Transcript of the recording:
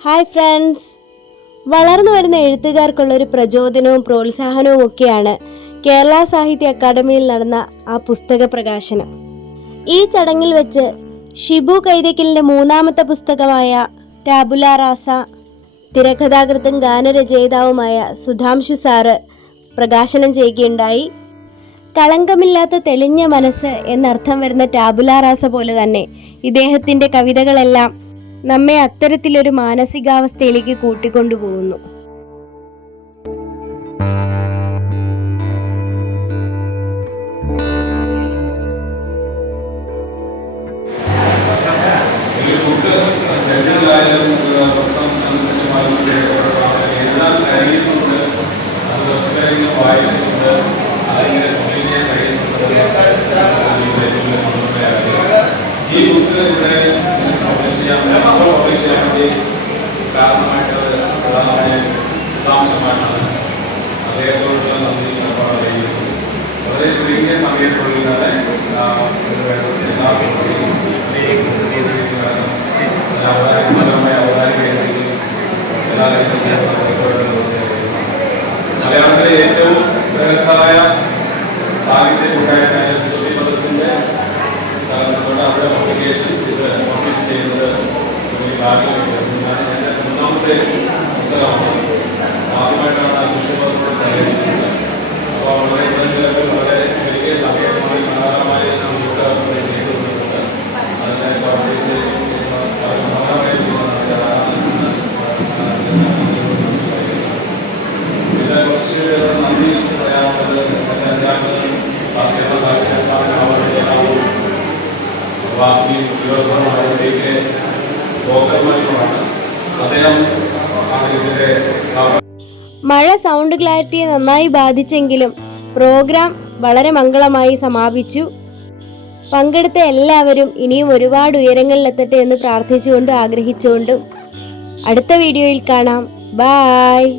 Hi friends വളർന്നു വരുന്ന എഴുത്തുകാർക്കുള്ള ഒരു പ്രചോദനവും പ്രോത്സാഹനവും ഒക്കെയാണ് കേരള സാഹിത്യ അക്കാദമിയിൽ നടന്ന ആ പുസ്തക പ്രകാശനം. ഈ ചടങ്ങിൽ വെച്ച് ഷിബു കൈതക്കലിന്റെ മൂന്നാമത്തെ പുസ്തകമായ ടാബുല റാസ തിരക്കഥാകൃത്തും ഗാനരചയിതാവുമായ സുധാംശു സാറ് പ്രകാശനം ചെയ്യുകയുണ്ടായി. കളങ്കമില്ലാത്ത തെളിഞ്ഞ മനസ്സ് എന്നർത്ഥം വരുന്ന ടാബുല റാസ പോലെ തന്നെ ഇദ്ദേഹത്തിന്റെ കവിതകളെല്ലാം നമ്മെ അത്തരത്തിലൊരു മാനസികാവസ്ഥയിലേക്ക് കൂട്ടിക്കൊണ്ടുപോകുന്നു. ഈ ബുക്ക് ജനറലായാലും വളരെ ചുരുങ്ങിയ സമയത്തുള്ളിൽ തന്നെ ആ, ഒരു എല്ലാവർക്കും അവതാരമായ അവതാരികയാണെങ്കിൽ എല്ലാ മലയാളത്തിലെ ഏറ്റവും ബൃഹത്തായ സാഹിത്യ കൂട്ടായ്മയായ മൂന്നാമത്തെ പുസ്തകമാണ് ആദ്യമായിട്ടാണ് ആ സുശ്രീ മഴ സൗണ്ട് ക്ലാരിറ്റിയെ നന്നായി ബാധിച്ചെങ്കിലും പ്രോഗ്രാം വളരെ മംഗളമായി സമാപിച്ചു. പങ്കെടുത്ത എല്ലാവരും ഇനിയും ഒരുപാട് ഉയരങ്ങളിലെത്തട്ടെ എന്ന് പ്രാർത്ഥിച്ചുകൊണ്ടും ആഗ്രഹിച്ചുകൊണ്ടും അടുത്ത വീഡിയോയിൽ കാണാം. ബായ്